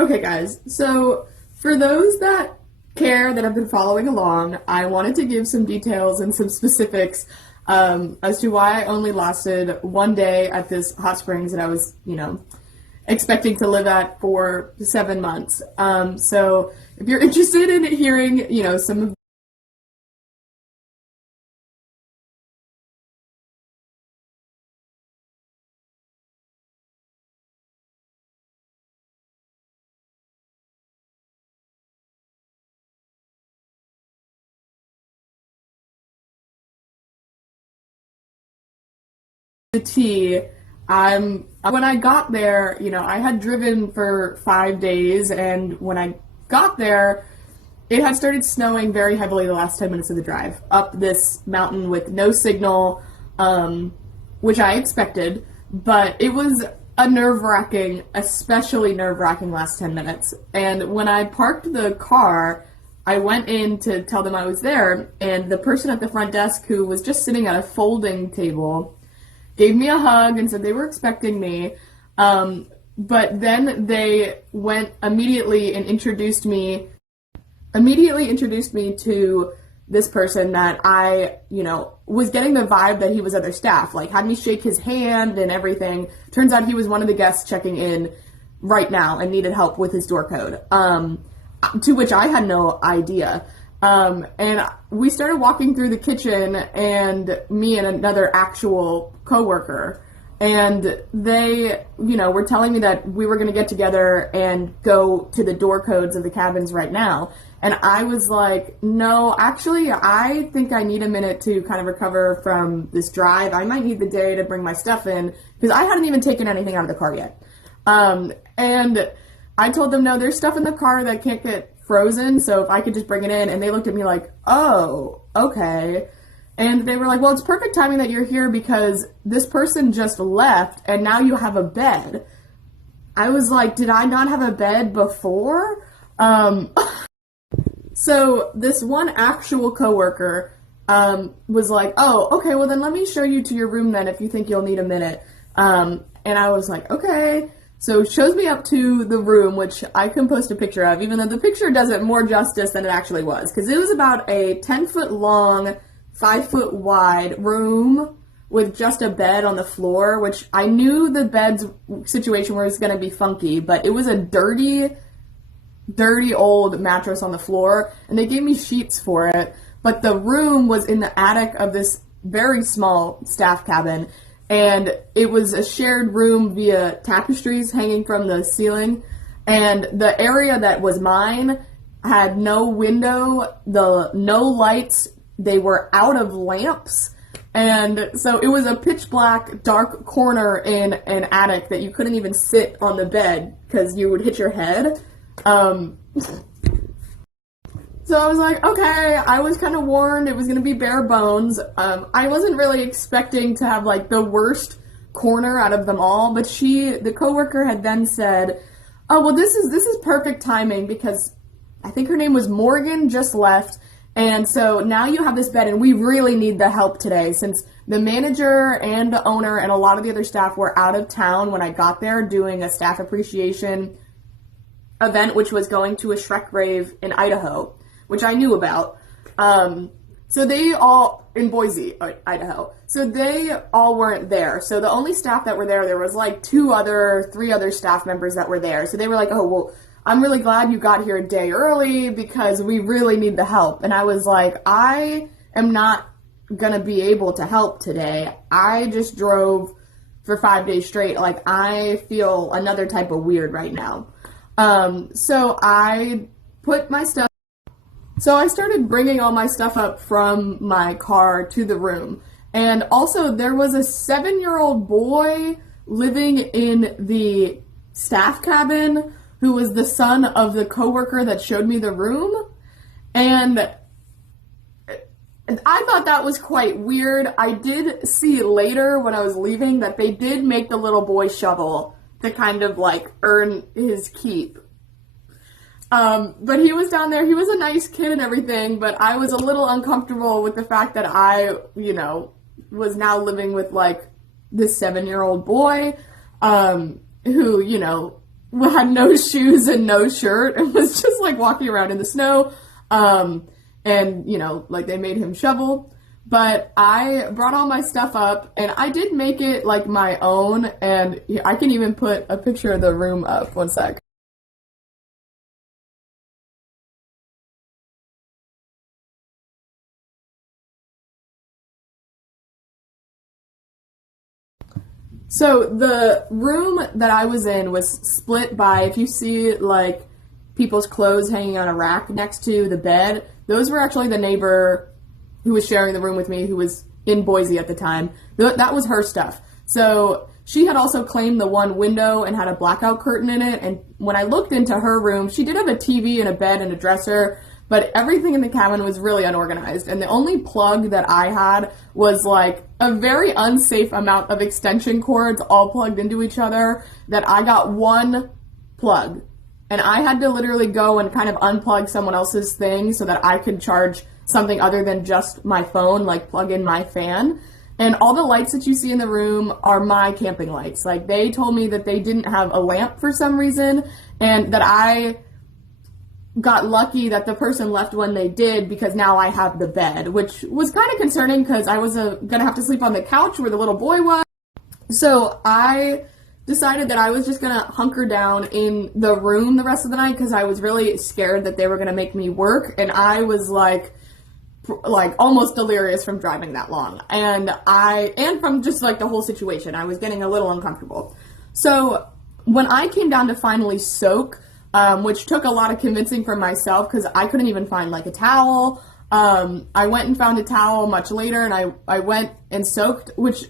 Okay, guys, so for those that care that have been following along, I wanted to give some details and some specifics as to why I only lasted one day at this hot springs that I was, expecting to live at for 7 months. So if you're interested in hearing, some of the tea, when I got there, I had driven for 5 days, and when I got there, it had started snowing very heavily the last 10 minutes of the drive up this mountain with no signal, which I expected, but it was a nerve-wracking, especially nerve-wracking last 10 minutes. And when I parked the car, I went in to tell them I was there, and the person at the front desk, who was just sitting at a folding table, gave me a hug and said they were expecting me. But then they went immediately introduced me to this person that I, was getting the vibe that he was other staff, like had me shake his hand and everything. Turns out he was one of the guests checking in right now and needed help with his door code, to which I had no idea. And we started walking through the kitchen, and me and another actual coworker, and they, were telling me that we were going to get together and go to the door codes of the cabins right now. And I was like, no, actually, I think I need a minute to kind of recover from this drive. I might need the day to bring my stuff in, because I hadn't even taken anything out of the car yet. And I told them, no, there's stuff in the car that can't get frozen, so if I could just bring it in. And they looked at me like, oh, okay. And they were like, well, it's perfect timing that you're here because this person just left and now you have a bed. I was like, did I not have a bed before? So this one actual coworker was like, oh, okay, well then let me show you to your room then if you think you'll need a minute. And I was like, okay. So shows me up to the room, which I can post a picture of, even though the picture does it more justice than it actually was. Because it was about a 10-foot long, 5-foot wide room with just a bed on the floor, which I knew the bed's situation was going to be funky, but it was a dirty old mattress on the floor, and they gave me sheets for it. But the room was in the attic of this very small staff cabin, and it was a shared room via tapestries hanging from the ceiling. And the area that was mine had no window, no lights, they were out of lamps. And so it was a pitch black, dark corner in an attic that you couldn't even sit on the bed because you would hit your head. So I was like, okay, I was kind of warned it was going to be bare bones. I wasn't really expecting to have like the worst corner out of them all, but the coworker had then said, oh, well, this is perfect timing because I think her name was Morgan, just left. And so now you have this bed and we really need the help today since the manager and the owner and a lot of the other staff were out of town when I got there doing a staff appreciation event, which was going to a Shrek rave in Idaho, which I knew about. So they all, in Boise, Idaho. So they all weren't there. So the only staff that were there was like 3 other staff members that were there. So they were like, oh, well, I'm really glad you got here a day early because we really need the help. And I was like, I am not going to be able to help today. I just drove for 5 days straight. Like, I feel another type of weird right now. So I started bringing all my stuff up from my car to the room. And also there was a 7-year-old boy living in the staff cabin who was the son of the coworker that showed me the room. And I thought that was quite weird. I did see later when I was leaving that they did make the little boy shovel to kind of like earn his keep. But he was down there, he was a nice kid and everything, but I was a little uncomfortable with the fact that I, was now living with like this 7-year-old boy, who, had no shoes and no shirt and was just like walking around in the snow. And, you know, like they made him shovel. But I brought all my stuff up and I did make it like my own. And I can even put a picture of the room up. One sec. So the room that I was in was split by, if you see like people's clothes hanging on a rack next to the bed, those were actually the neighbor who was sharing the room with me, who was in Boise at the time. That was her stuff. So she had also claimed the one window and had a blackout curtain in it. And when I looked into her room, she did have a TV and a bed and a dresser, but everything in the cabin was really unorganized. And the only plug that I had was like a very unsafe amount of extension cords all plugged into each other, that I got one plug. And I had to literally go and kind of unplug someone else's thing so that I could charge something other than just my phone, like plug in my fan. And all the lights that you see in the room are my camping lights. Like, they told me that they didn't have a lamp for some reason, and that I got lucky that the person left when they did, because now I have the bed, which was kind of concerning because I was gonna have to sleep on the couch where the little boy was. So I decided that I was just gonna hunker down in the room the rest of the night because I was really scared that they were gonna make me work, and I was like almost delirious from driving that long, and from just like the whole situation. I was getting a little uncomfortable. So when I came down to finally soak, which took a lot of convincing from myself because I couldn't even find like a towel. I went and found a towel much later, and I went and soaked, which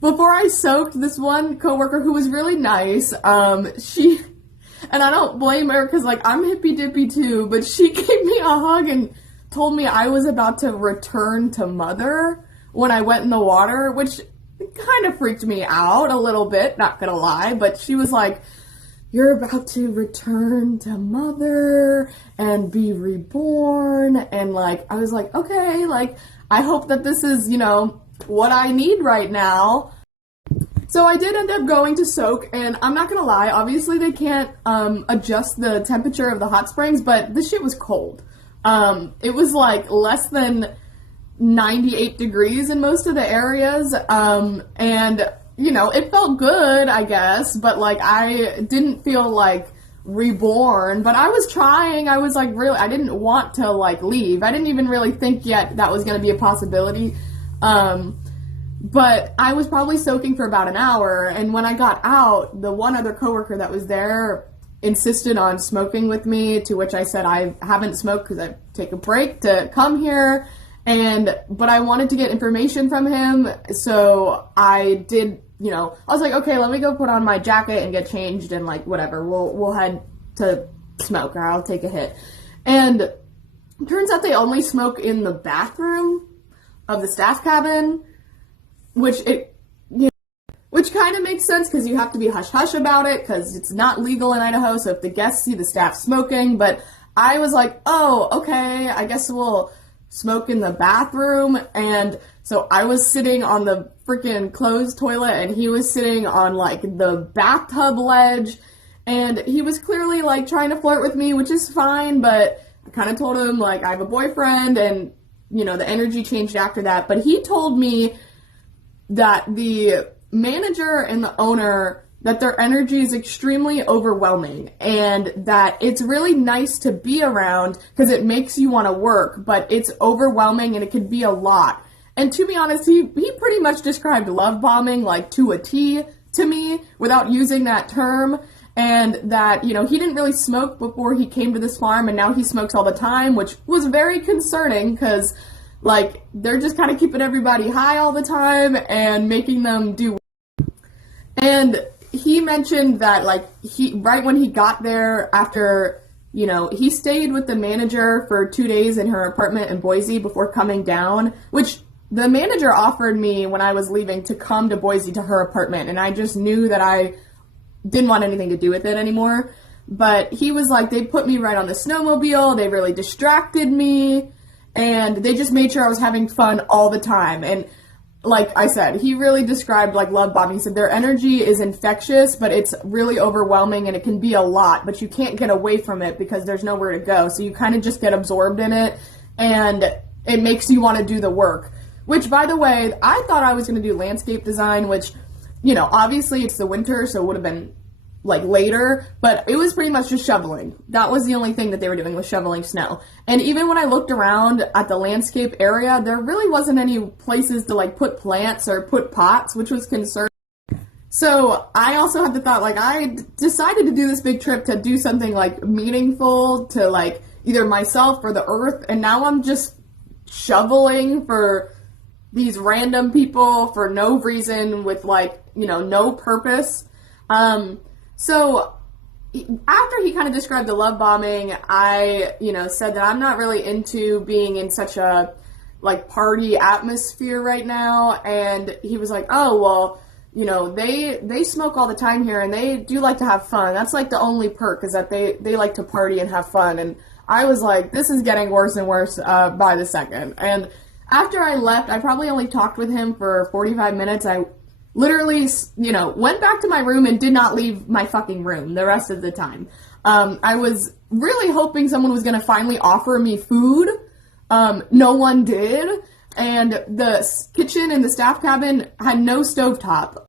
before I soaked, this one coworker who was really nice, she, and I don't blame her because like I'm hippy dippy too, but she gave me a hug and told me I was about to return to mother when I went in the water, which kind of freaked me out a little bit, not gonna lie, but she was like, "You're about to return to mother and be reborn," and like, I was like, okay, like, I hope that this is, you know, what I need right now. So I did end up going to soak, and I'm not gonna lie, obviously they can't adjust the temperature of the hot springs, but this shit was cold. It was like less than 98 degrees in most of the areas, and you know, it felt good, I guess, but like I didn't feel like reborn, but I was trying. I was like, really, I didn't want to like leave. I didn't even really think yet that was going to be a possibility. But I was probably soaking for about an hour, and when I got out, the one other coworker that was there insisted on smoking with me, to which I said I haven't smoked because I take a break to come here, but I wanted to get information from him, so I did, you know, I was like, okay, let me go put on my jacket and get changed, and like, whatever, we'll head to smoke, or I'll take a hit. And it turns out they only smoke in the bathroom of the staff cabin, which kind of makes sense because you have to be hush-hush about it because it's not legal in Idaho, so if the guests see the staff smoking, but I was like, oh, okay, I guess we'll smoke in the bathroom. And so I was sitting on the freaking closed toilet, and he was sitting on like the bathtub ledge, and he was clearly like trying to flirt with me, which is fine, but I kind of told him like I have a boyfriend, and you know, the energy changed after that. But he told me that the manager and the owner, that their energy is extremely overwhelming, and that it's really nice to be around because it makes you want to work, but it's overwhelming and it could be a lot. And to be honest, he pretty much described love bombing like to a T to me without using that term, and that, you know, he didn't really smoke before he came to this farm, and now he smokes all the time, which was very concerning because like they're just kind of keeping everybody high all the time and making them do. And he mentioned that like right when he got there, after, you know, he stayed with the manager for 2 days in her apartment in Boise before coming down, which the manager offered me when I was leaving to come to Boise to her apartment, and I just knew that I didn't want anything to do with it anymore. But he was like, they put me right on the snowmobile, they really distracted me, and they just made sure I was having fun all the time. And like I said, he really described like love bombing. He said their energy is infectious, but it's really overwhelming and it can be a lot, but you can't get away from it because there's nowhere to go. So you kind of just get absorbed in it and it makes you want to do the work. Which, by the way, I thought I was going to do landscape design, which, you know, obviously it's the winter, so it would have been like later, but it was pretty much just shoveling. That was the only thing that they were doing, was shoveling snow. And even when I looked around at the landscape area, there really wasn't any places to like put plants or put pots, which was concerning. So I also had the thought, like, I decided to do this big trip to do something like meaningful to like either myself or the earth, and now I'm just shoveling for these random people for no reason with like, you know, no purpose. So after he kind of described the love bombing, I, you know, said that I'm not really into being in such a like party atmosphere right now. And he was like, oh, well, you know, they smoke all the time here and they do like to have fun. That's like the only perk, is that they like to party and have fun. And I was like, this is getting worse and worse by the second. And after I left, I probably only talked with him for 45 minutes. I literally, you know, went back to my room and did not leave my fucking room the rest of the time. I was really hoping someone was going to finally offer me food. No one did. And the kitchen in the staff cabin had no stovetop.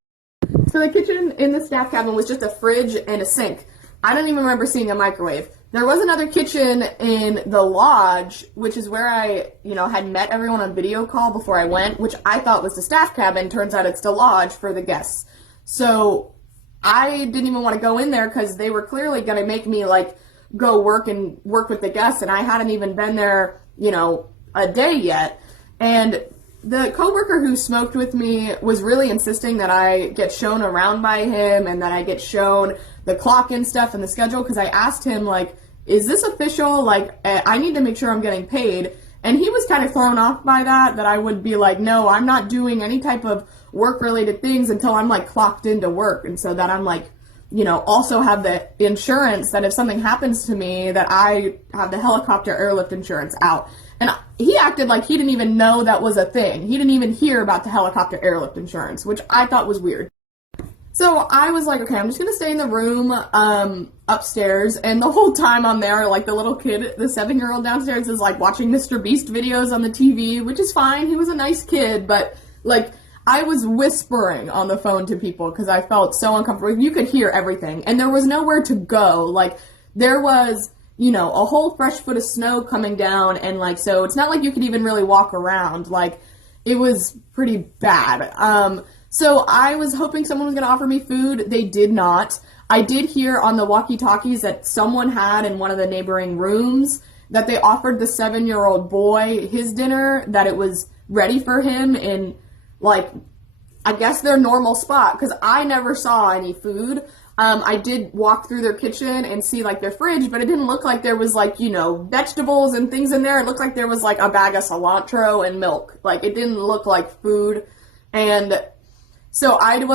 So the kitchen in the staff cabin was just a fridge and a sink. I don't even remember seeing a microwave. There was another kitchen in the lodge, which is where I, you know, had met everyone on video call before I went, which I thought was the staff cabin. Turns out it's the lodge for the guests. So I didn't even want to go in there because they were clearly going to make me, like, go work with the guests, and I hadn't even been there, you know, a day yet. And the coworker who smoked with me was really insisting that I get shown around by him and that I get shown the clock and stuff and the schedule, because I asked him, like, is this official? Like, I need to make sure I'm getting paid. And he was kind of thrown off by that I would be like, no, I'm not doing any type of work-related things until I'm, like, clocked into work. And so that I'm, like, you know, also have the insurance that if something happens to me, that I have the helicopter airlift insurance out. And he acted like he didn't even know that was a thing. He didn't even hear about the helicopter airlift insurance, which I thought was weird. So I was like, okay, I'm just going to stay in the room upstairs. And the whole time I'm there, like, the little kid, the 7-year-old downstairs is, like, watching Mr. Beast videos on the TV, which is fine. He was a nice kid. But, like, I was whispering on the phone to people because I felt so uncomfortable. You could hear everything. And there was nowhere to go. Like, there was, you know, a whole fresh foot of snow coming down. And, like, so it's not like you could even really walk around. Like, it was pretty bad. So I was hoping someone was going to offer me food. They did not. I did hear on the walkie-talkies that someone had in one of the neighboring rooms that they offered the 7-year-old boy his dinner, that it was ready for him in, like, I guess their normal spot, because I never saw any food. I did walk through their kitchen and see, like, their fridge, but it didn't look like there was, like, you know, vegetables and things in there. It looked like there was, like, a bag of cilantro and milk. Like, it didn't look like food. And so I ended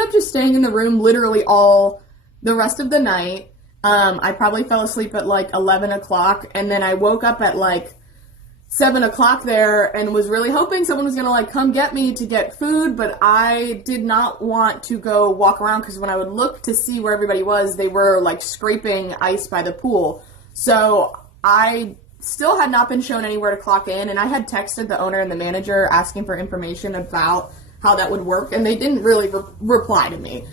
up just staying in the room literally all the rest of the night. I probably fell asleep at like 11 o'clock, and then I woke up at like 7 o'clock there and was really hoping someone was going to like come get me to get food, but I did not want to go walk around because when I would look to see where everybody was, they were like scraping ice by the pool. So I still had not been shown anywhere to clock in, and I had texted the owner and the manager asking for information about how that would work, and they didn't really reply to me.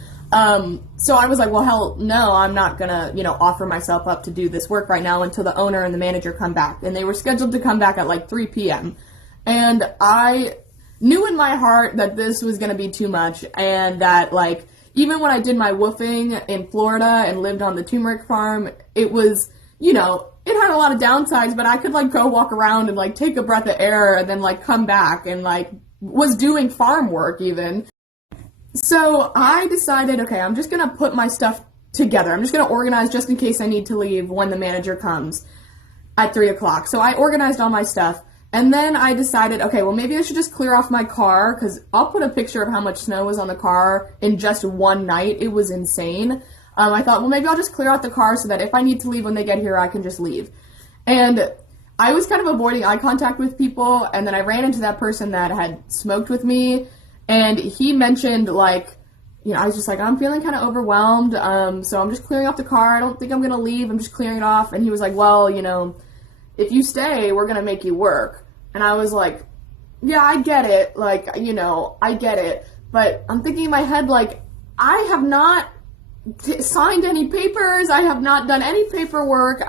So I was like, well, hell no, I'm not gonna, you know, offer myself up to do this work right now until the owner and the manager come back. And they were scheduled to come back at like 3 p.m. And I knew in my heart that this was gonna be too much, and that, like, even when I did my woofing in Florida and lived on the turmeric farm, it was, you know, it had a lot of downsides, but I could, like, go walk around and, like, take a breath of air and then, like, come back and, like, was doing farm work even. So I decided, okay, I'm just going to put my stuff together. I'm just going to organize just in case I need to leave when the manager comes at 3 o'clock. So I organized all my stuff, and then I decided, okay, well, maybe I should just clear off my car, because I'll put a picture of how much snow was on the car in just one night. It was insane. I thought, well, maybe I'll just clear out the car so that if I need to leave when they get here, I can just leave. And I was kind of avoiding eye contact with people, and then I ran into that person that had smoked with me, and he mentioned, like, you know, I was just like, I'm feeling kind of overwhelmed, so I'm just clearing off the car. I don't think I'm going to leave. I'm just clearing it off. And he was like, well, you know, if you stay, we're going to make you work. And I was like, yeah, I get it. Like, you know, I get it. But I'm thinking in my head, like, I have not signed any papers. I have not done any paperwork.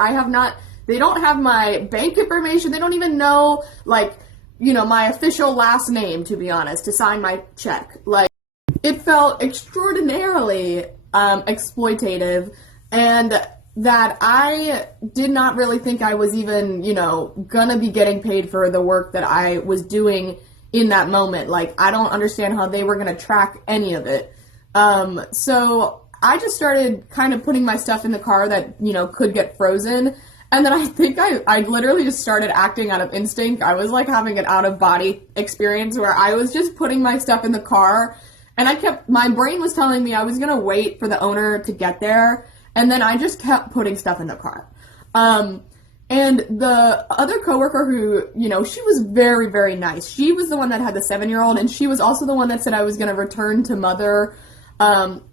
They don't have my bank information. They don't even know, like, you know, my official last name, to be honest, to sign my check. Like, it felt extraordinarily exploitative, and that I did not really think I was even, you know, gonna be getting paid for the work that I was doing in that moment. Like, I don't understand how they were gonna track any of it. So I just started kind of putting my stuff in the car that, you know, could get frozen. And then I think I literally just started acting out of instinct. I was like having an out-of-body experience where I was just putting my stuff in the car, and my brain was telling me I was gonna wait for the owner to get there, and then I just kept putting stuff in the car. And the other coworker who, you know, she was very, very nice. She was the one that had the 7-year-old, and she was also the one that said I was gonna return to mother.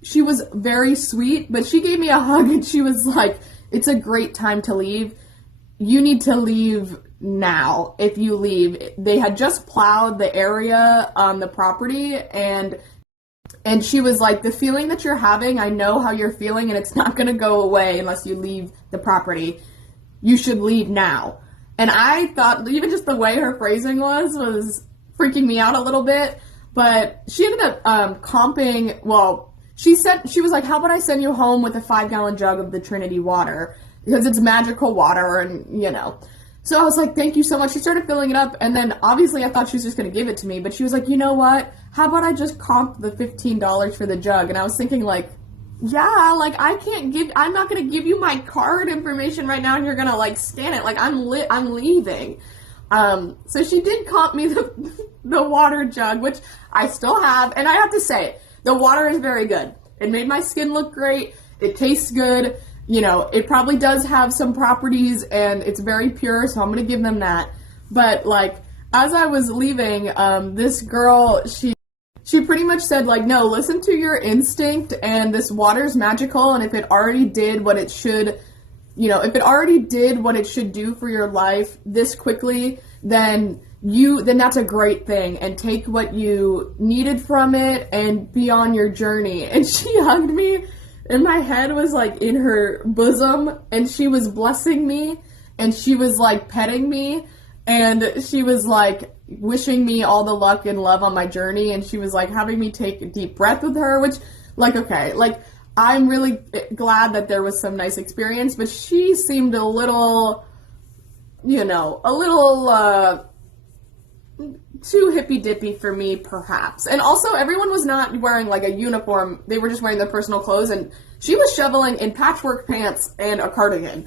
She was very sweet, but she gave me a hug, and she was like, it's a great time to leave. You need to leave now if you leave. They had just plowed the area on the property, and she was like, the feeling that you're having, I know how you're feeling, and it's not going to go away unless you leave the property. You should leave now. And I thought, even just the way her phrasing was freaking me out a little bit, but she ended up comping, well, she was like, how about I send you home with a 5-gallon jug of the Trinity water, because it's magical water, and, you know. So I was like, thank you so much. She started filling it up, and then obviously I thought she was just going to give it to me, but she was like, you know what? How about I just comp the $15 for the jug? And I was thinking, like, yeah, like, I'm not going to give you my card information right now, and you're going to, like, scan it. Like, I'm leaving. So she did comp me the water jug, which I still have, and I have to say, the water is very good. It made my skin look great. It tastes good. You know, it probably does have some properties, and it's very pure, so I'm going to give them that. But, like, as I was leaving, this girl, she pretty much said, like, no, listen to your instinct, and this water's magical, and if it already did what it should, you know, if it already did what it should do for your life this quickly, then that's a great thing, and take what you needed from it and be on your journey. And she hugged me, and my head was like in her bosom, and she was blessing me, and she was like petting me, and she was like wishing me all the luck and love on my journey, and she was like having me take a deep breath with her, which, like, okay, like, I'm really glad that there was some nice experience, but she seemed a little, you know, too hippy-dippy for me, perhaps. And also, everyone was not wearing, like, a uniform. They were just wearing their personal clothes, and she was shoveling in patchwork pants and a cardigan,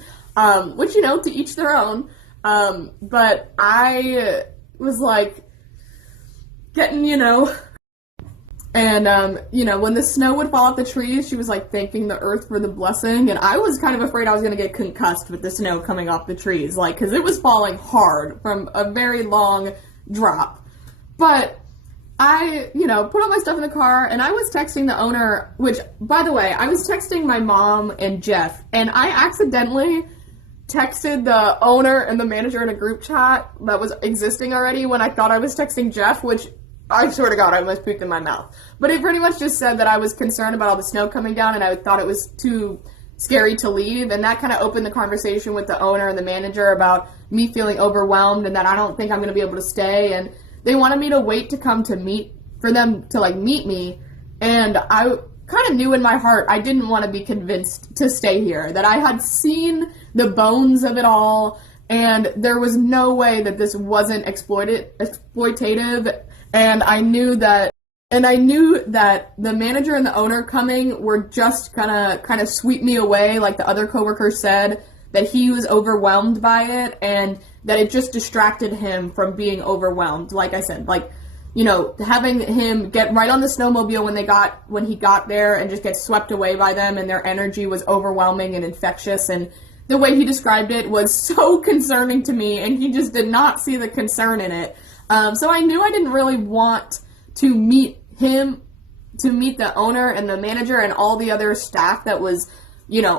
which, you know, to each their own. But I was, like, getting, you know, and, you know, when the snow would fall off the trees, she was, like, thanking the earth for the blessing, and I was kind of afraid I was going to get concussed with the snow coming off the trees, like, because it was falling hard from a very long drop. But I, you know, put all my stuff in the car, and I was texting the owner, which, by the way, I was texting my mom and Jeff, and I accidentally texted the owner and the manager in a group chat that was existing already when I thought I was texting Jeff, which, I swear to God, I almost pooped in my mouth. But it pretty much just said that I was concerned about all the snow coming down, and I thought it was too scary to leave, and that kind of opened the conversation with the owner and the manager about me feeling overwhelmed and that I don't think I'm going to be able to stay, and they wanted me to wait to come to meet me, and I kind of knew in my heart I didn't want to be convinced to stay here, that I had seen the bones of it all, and there was no way that this wasn't exploitative, and I knew that the manager and the owner coming were just gonna kind of sweep me away, like the other coworkers said, that he was overwhelmed by it, and that it just distracted him from being overwhelmed. Like I said, like, you know, having him get right on the snowmobile when he got there and just get swept away by them, and their energy was overwhelming and infectious, and the way he described it was so concerning to me, and he just did not see the concern in it. So I knew I didn't really want to meet him, to meet the owner and the manager and all the other staff that was,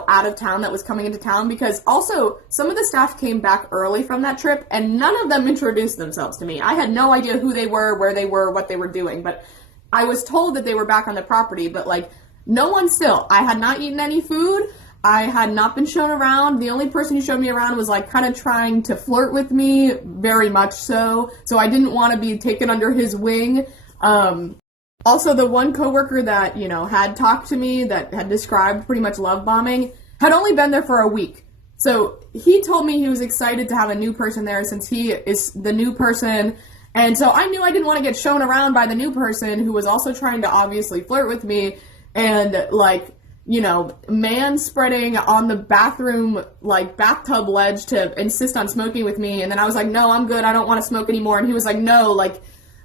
out of town, that was coming into town, because also some of the staff came back early from that trip and none of them introduced themselves to me. I had no idea who they were, where they were, what they were doing, but I was told that they were back on the property, but no one still. I had not eaten any food. I had not been shown around. The only person who showed me around was kind of trying to flirt with me, very much so. So I didn't want to be taken under his wing. Also, the one coworker that, had talked to me, that had described pretty much love bombing, had only been there for a week. So he told me he was excited to have a new person there since he is the new person. And so I knew I didn't want to get shown around by the new person who was also trying to obviously flirt with me and man spreading on the bathroom, bathtub ledge to insist on smoking with me. And then I was like, no, I'm good. I don't want to smoke anymore. And he was like, no,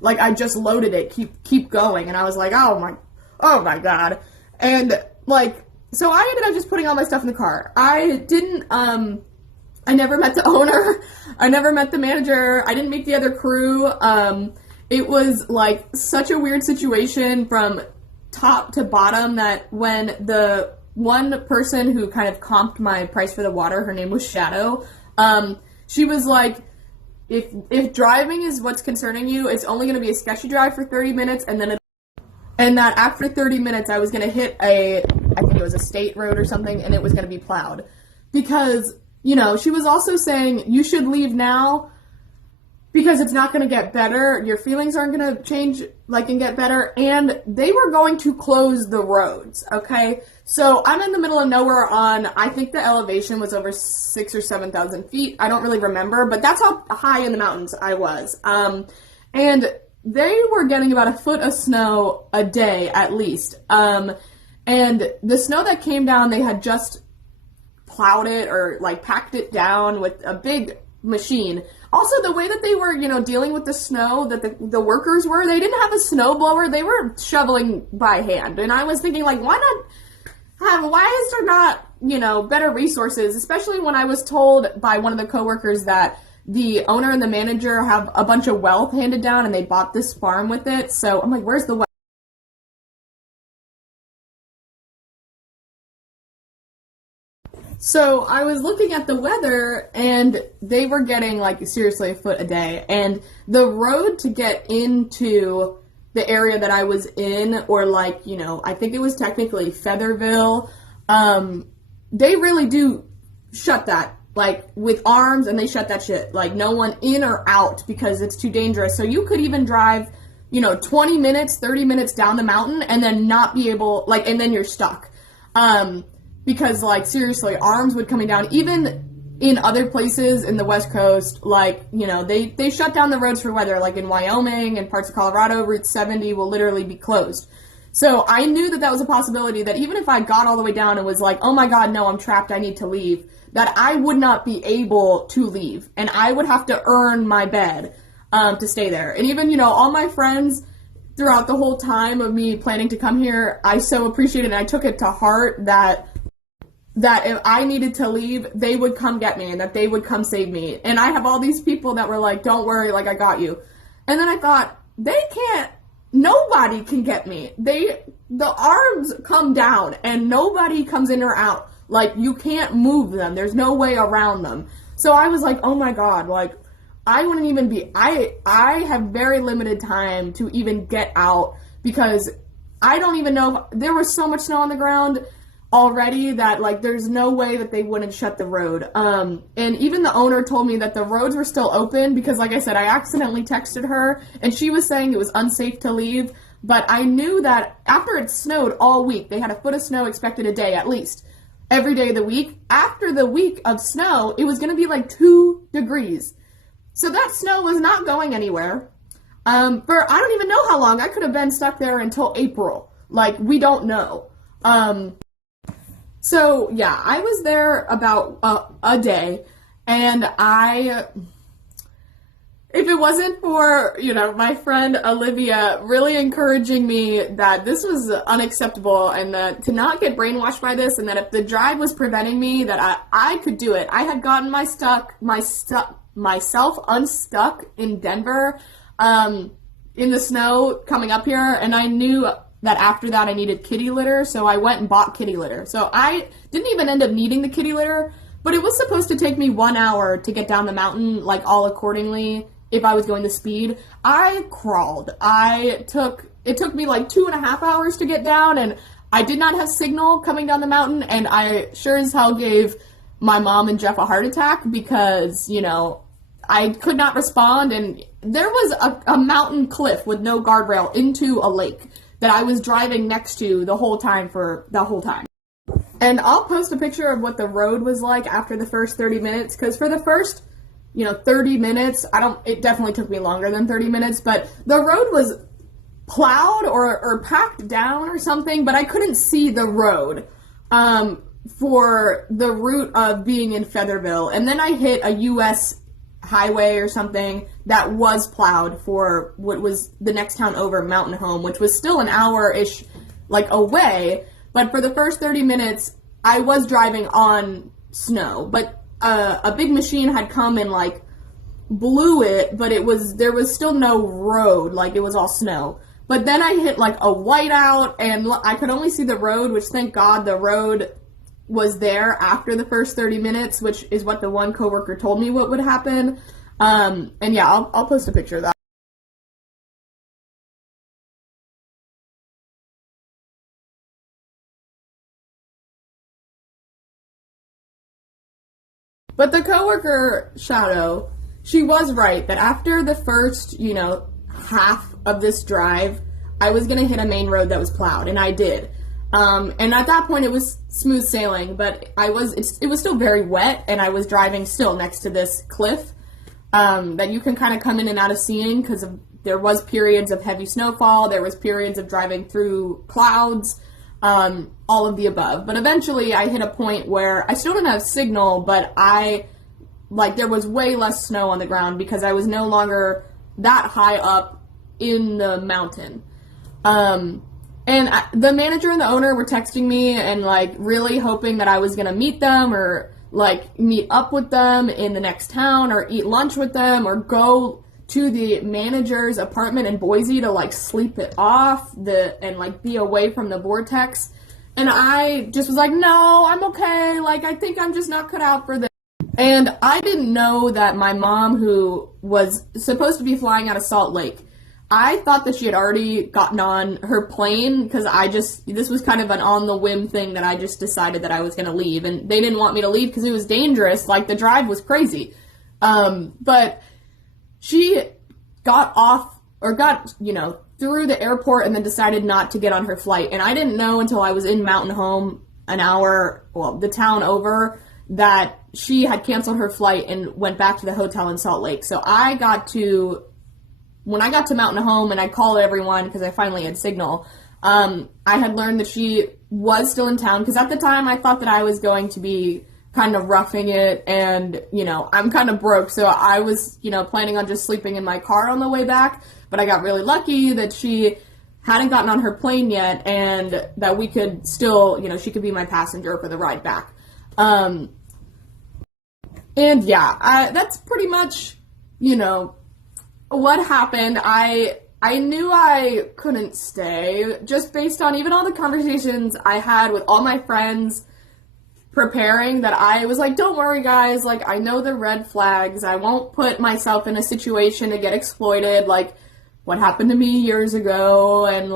I just loaded it. Keep going. And I was like, oh my God. And so I ended up just putting all my stuff in the car. I never met the owner. I never met the manager. I didn't meet the other crew. It was such a weird situation from top to bottom that when the one person who kind of comped my price for the water, her name was Shadow, she was like, if driving is what's concerning you, it's only going to be a sketchy drive for 30 minutes, and that after 30 minutes I was going to hit I think it was a state road or something, and it was going to be plowed. Because, she was also saying, you should leave now because it's not going to get better. Your feelings aren't going to change, and get better. And they were going to close the roads, okay? So I'm in the middle of nowhere I think the elevation was over 6,000 or 7,000 feet. I don't really remember, but that's how high in the mountains I was. And they were getting about a foot of snow a day at least. And the snow that came down, they had just plowed it or packed it down with a big machine. Also, the way that they were, dealing with the snow, that the workers were, they didn't have a snow blower. They were shoveling by hand. And I was thinking, why is there not, better resources? Especially when I was told by one of the coworkers that the owner and the manager have a bunch of wealth handed down and they bought this farm with it. So I'm like, where's the wealth? So I was looking at the weather, and they were getting, seriously a foot a day. And the road to get into the area that I was in, or, I think it was technically Featherville, they really do shut that, with arms, and they shut that shit. No one in or out because it's too dangerous. So you could even drive, 20 minutes, 30 minutes down the mountain and then not be able, and then you're stuck. Because, seriously, arms would coming down. Even in other places in the West Coast, they shut down the roads for weather. In Wyoming and parts of Colorado, Route 70 will literally be closed. So I knew that was a possibility, that even if I got all the way down and was like, oh my God, no, I'm trapped, I need to leave, that I would not be able to leave. And I would have to earn my bed to stay there. And even, all my friends throughout the whole time of me planning to come here, I so appreciated it, and I took it to heart that if I needed to leave, they would come get me and that they would come save me. And I have all these people that were like, don't worry, I got you. And then I thought, nobody can get me. The arms come down and nobody comes in or out. You can't move them. There's no way around them. So I was like, oh my God, I wouldn't even be, I have very limited time to even get out, because I don't even know if there was so much snow on the ground already that there's no way that they wouldn't shut the road. And even the owner told me that the roads were still open because, like I said, I accidentally texted her and she was saying it was unsafe to leave. But I knew that after it snowed all week, they had a foot of snow expected a day at least, every day of the week. After the week of snow, it was going to be 2 degrees. So that snow was not going anywhere. For I don't even know how long. I could have been stuck there until April. We don't know. So, yeah, I was there about a day, and it if it wasn't for, my friend Olivia really encouraging me that this was unacceptable and that to not get brainwashed by this, and that if the drive was preventing me, that I could do it. I had gotten myself unstuck in Denver, in the snow coming up here, and I knew that after that I needed kitty litter, so I went and bought kitty litter. So I didn't even end up needing the kitty litter, but it was supposed to take me 1 hour to get down the mountain, like all accordingly, if I was going the speed. I crawled. It took me like 2.5 hours to get down, and I did not have signal coming down the mountain, and I sure as hell gave my mom and Jeff a heart attack because, I could not respond, and there was a mountain cliff with no guardrail into a lake that I was driving next to the whole time. And I'll post a picture of what the road was like after the first 30 minutes, because for the first, 30 minutes, it definitely took me longer than 30 minutes, but the road was plowed or packed down or something, but I couldn't see the road, for the route of being in Featherville. And then I hit a U.S. highway or something that was plowed for what was the next town over, Mountain Home, which was still an hour-ish, away. But for the first 30 minutes, I was driving on snow. But a big machine had come and, blew it, but there was still no road. It was all snow. But then I hit, a whiteout, and I could only see the road, which, thank God, the road was there after the first 30 minutes, which is what the one coworker told me what would happen. And yeah, I'll post a picture of that. But the coworker, Shadow, she was right that after the first, half of this drive, I was going to hit a main road that was plowed, and I did. And at that point it was smooth sailing, but it was still very wet, and I was driving still next to this cliff, that you can kind of come in and out of seeing, because there was periods of heavy snowfall, there was periods of driving through clouds, all of the above. But eventually I hit a point where I still didn't have signal, but there was way less snow on the ground because I was no longer that high up in the mountain. And the manager and the owner were texting me and, really hoping that I was going to meet them or, meet up with them in the next town or eat lunch with them or go to the manager's apartment in Boise to, sleep it off and be away from the vortex. And I just was like, no, I'm okay. I think I'm just not cut out for this. And I didn't know that my mom, who was supposed to be flying out of Salt Lake, I thought that she had already gotten on her plane because this was kind of an on-the-whim thing that I just decided that I was going to leave. And they didn't want me to leave because it was dangerous. The drive was crazy. But she got off, or got, through the airport and then decided not to get on her flight. And I didn't know until I was in Mountain Home the town over, that she had canceled her flight and went back to the hotel in Salt Lake. So when I got to Mountain Home and I called everyone because I finally had signal, I had learned that she was still in town, because at the time I thought that I was going to be kind of roughing it, and, I'm kind of broke, so I was, planning on just sleeping in my car on the way back, but I got really lucky that she hadn't gotten on her plane yet, and that we could still, she could be my passenger for the ride back. And yeah, that's pretty much, what happened. I knew I couldn't stay, just based on even all the conversations I had with all my friends preparing, that I was like, don't worry guys, I know the red flags, I won't put myself in a situation to get exploited, what happened to me years ago, and,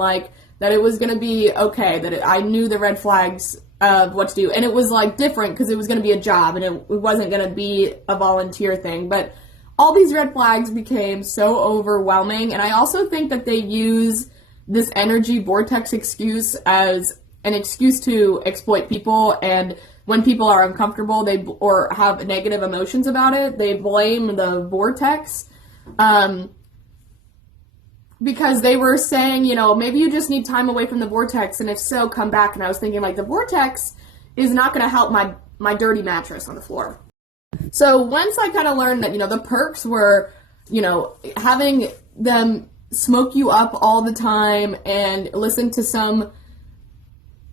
that it was gonna be okay, that I knew the red flags of what to do, and it was, different, because it was gonna be a job, and it wasn't gonna be a volunteer thing, but all these red flags became so overwhelming, and I also think that they use this energy vortex excuse as an excuse to exploit people, and when people are uncomfortable or have negative emotions about it, they blame the vortex, because they were saying, maybe you just need time away from the vortex, and if so, come back. And I was thinking, the vortex is not going to help my dirty mattress on the floor. So once I kind of learned that, the perks were having them smoke you up all the time and listen to some,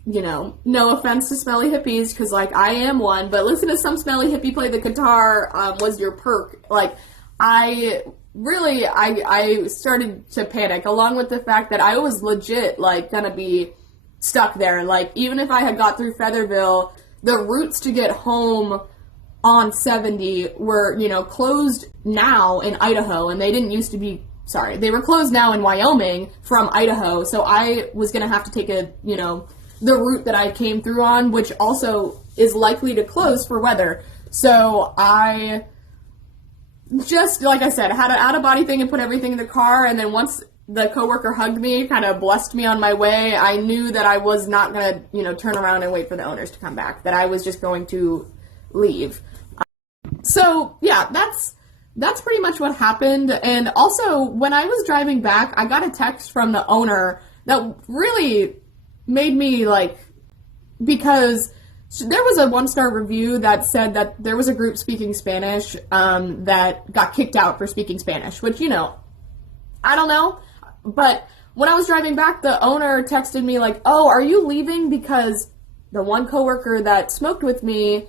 no offense to smelly hippies, because, like, I am one, but listen to some smelly hippie play the guitar was your perk. Like, I started to panic, along with the fact that I was legit, like, gonna be stuck there. Like, even if I had got through Featherville, the routes to get home on 70 were, closed now in Idaho, and they didn't used to be, they were closed now in Wyoming from Idaho, so I was gonna have to take the route that I came through on, which also is likely to close for weather. So I just, like I said, had an out-of-body thing and put everything in the car, and then once the coworker hugged me, kind of blessed me on my way, I knew that I was not going to, turn around and wait for the owners to come back, that I was just going to leave. So, yeah, that's pretty much what happened. And also, when I was driving back, I got a text from the owner that really made me, like, because there was a 1-star review that said that there was a group speaking Spanish that got kicked out for speaking Spanish, which, I don't know. But when I was driving back, the owner texted me like, oh, are you leaving? Because the one coworker that smoked with me,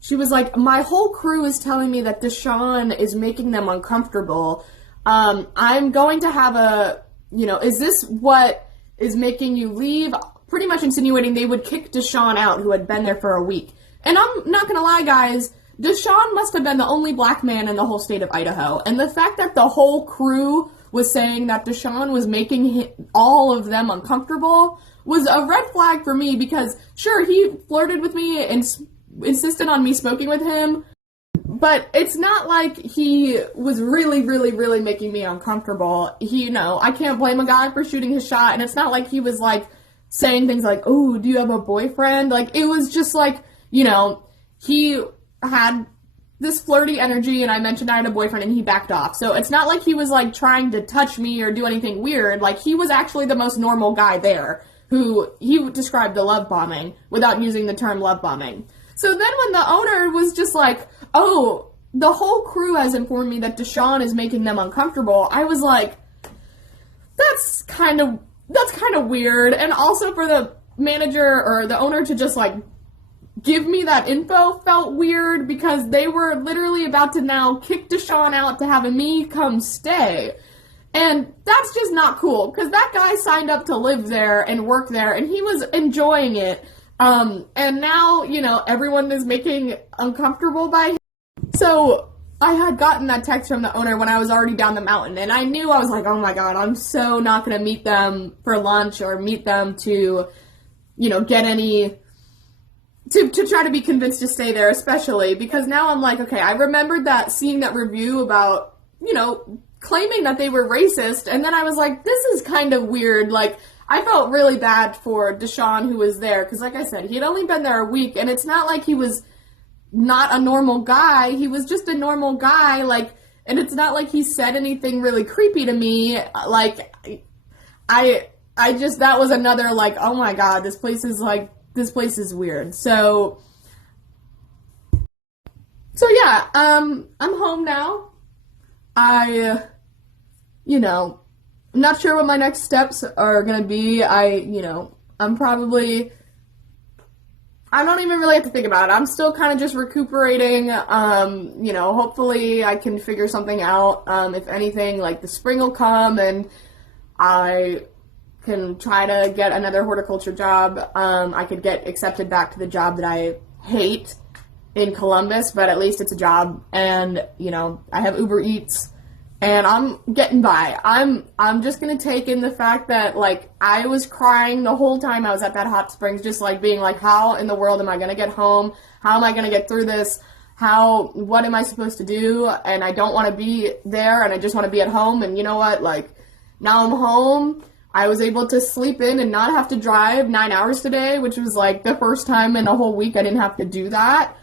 she was like, my whole crew is telling me that Deshaun is making them uncomfortable. I'm going to have is this what is making you leave? Pretty much insinuating they would kick Deshaun out, who had been there for a week. And I'm not gonna lie, guys, Deshaun must have been the only black man in the whole state of Idaho. And the fact that the whole crew was saying that Deshaun was making all of them uncomfortable was a red flag for me, because sure, he flirted with me and insisted on me smoking with him, but it's not like he was really, really, really making me uncomfortable. I can't blame a guy for shooting his shot, and it's not like he was, like, saying things like, oh, do you have a boyfriend? Like, it was just like, he had this flirty energy, and I mentioned I had a boyfriend, and he backed off. So it's not like he was, like, trying to touch me or do anything weird. Like, he was actually the most normal guy there, who he described the love bombing without using the term love bombing. So then when the owner was just like, oh, the whole crew has informed me that Deshaun is making them uncomfortable, I was like, that's kind of weird. And also for the manager or the owner to just, like, give me that info felt weird, because they were literally about to now kick Deshaun out to have me come stay. And that's just not cool, because that guy signed up to live there and work there, and he was enjoying it. And now, everyone is making uncomfortable by him. So I had gotten that text from the owner when I was already down the mountain, and I knew, I was like, oh my god, I'm so not going to meet them for lunch or meet them to, get any, to try to be convinced to stay there, especially because now I'm like, okay, I remembered seeing that review about, claiming that they were racist, and then I was like, this is kind of weird. Like, I felt really bad for Deshaun, who was there, because like I said, he had only been there a week, and it's not like he was not a normal guy. He was just a normal guy, like, and it's not like he said anything really creepy to me. Like, I just, that was another, like, oh my god, this place is weird. So yeah, I'm home now. I'm not sure what my next steps are gonna be. I don't even really have to think about it. I'm still kind of just recuperating. Hopefully I can figure something out. If anything, like, the spring will come and I can try to get another horticulture job. I could get accepted back to the job that I hate in Columbus, but at least it's a job, and, I have Uber Eats, and I'm getting by. I'm just gonna take in the fact that, like, I was crying the whole time I was at that hot springs, just, like, being like, how in the world am I gonna get home? How am I gonna get through this? What am I supposed to do? And I don't want to be there, and I just want to be at home, and you know what, like, now I'm home. I was able to sleep in and not have to drive 9 hours today, which was, like, the first time in a whole week I didn't have to do that.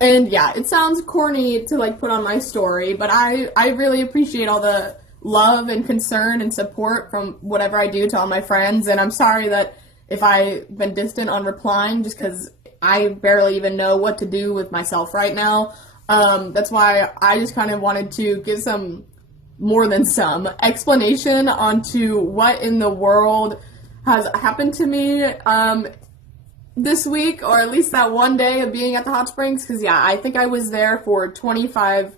And yeah, it sounds corny to, like, put on my story, but I really appreciate all the love and concern and support from whatever I do to all my friends, and I'm sorry that if I've been distant on replying, just because I barely even know what to do with myself right now. That's why I just kind of wanted to give some, more than some, explanation onto what in the world has happened to me this week, or at least that one day of being at the hot springs, because yeah, I think I was there for 25,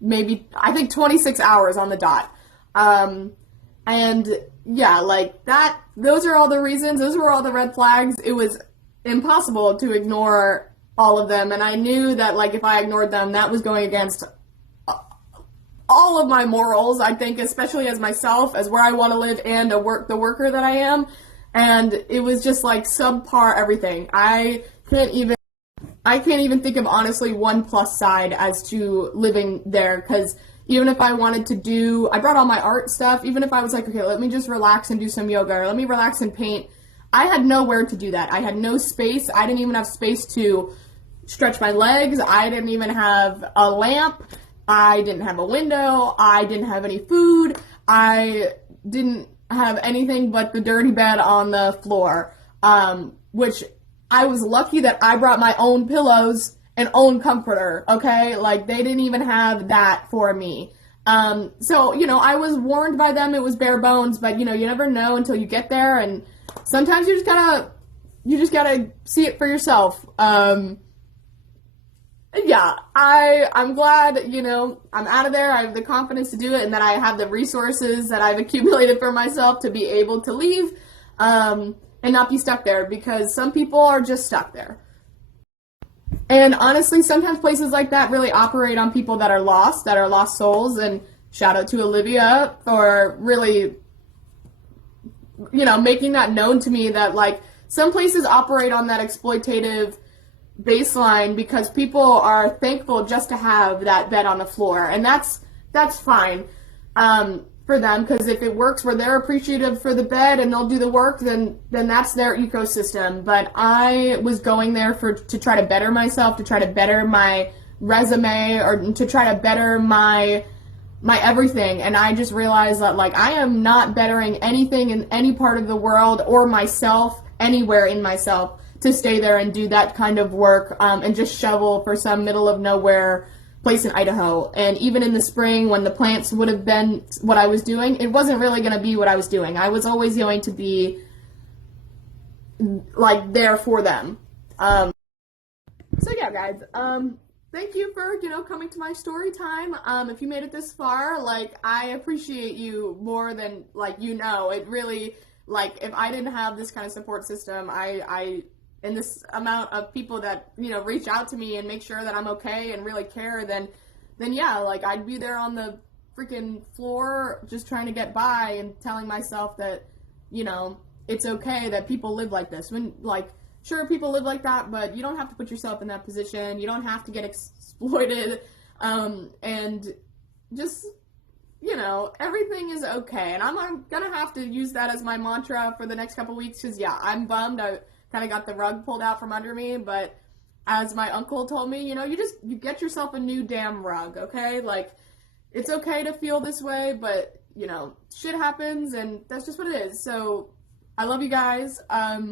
maybe, I think 26 hours on the dot. And yeah, like that, those are all the reasons, those were all the red flags. It was impossible to ignore all of them, and I knew that, like, if I ignored them, that was going against all of my morals, I think, especially as myself, as where I want to live, and the worker that I am. And it was just like subpar everything. I can't even think of honestly one plus side as to living there, because even if I wanted to I brought all my art stuff, even if I was like, okay, let me just relax and do some yoga, or let me relax and paint, I had nowhere to do that. I had no space. I didn't even have space to stretch my legs. I didn't even have a lamp. I didn't have a window. I didn't have any food. I didn't have anything but the dirty bed on the floor, which I was lucky that I brought my own pillows and own comforter, okay? Like, they didn't even have that for me. So, you know, I was warned by them it was bare bones, but, you know, you never know until you get there, and sometimes you just gotta see it for yourself. Yeah, I'm glad, you know, I'm out of there. I have the confidence to do it, and that I have the resources that I've accumulated for myself to be able to leave, and not be stuck there, because some people are just stuck there. And honestly, sometimes places like that really operate on people that are lost souls, and shout out to Olivia for really, you know, making that known to me, that, like, some places operate on that exploitative baseline because people are thankful just to have that bed on the floor, and that's fine for them, because if it works where they're appreciative for the bed and they'll do the work, then that's their ecosystem. But I was going there to try to better myself, to try to better my resume, or to try to better my everything, and I just realized that, like, I am not bettering anything in any part of the world or myself anywhere in myself to stay there and do that kind of work, and just shovel for some middle of nowhere place in Idaho. And even in the spring, when the plants would have been what I was doing, it wasn't really going to be what I was doing. I was always going to be, like, there for them. So yeah, guys, thank you for, you know, coming to my story time. If you made it this far, like, I appreciate you more than, like, you know. It really, like, if I didn't have this kind of support system, and this amount of people that, you know, reach out to me and make sure that I'm okay and really care, then yeah, like, I'd be there on the freaking floor just trying to get by and telling myself that, you know, it's okay that people live like this. When, like, sure, people live like that, but you don't have to put yourself in that position. You don't have to get exploited, and just, you know, everything is okay. And I'm gonna have to use that as my mantra for the next couple weeks, because yeah, I'm bummed. I kind of got the rug pulled out from under me, but as my uncle told me, you know, you get yourself a new damn rug, okay? Like, it's okay to feel this way, but, you know, shit happens, and that's just what it is. So I love you guys. Yeah,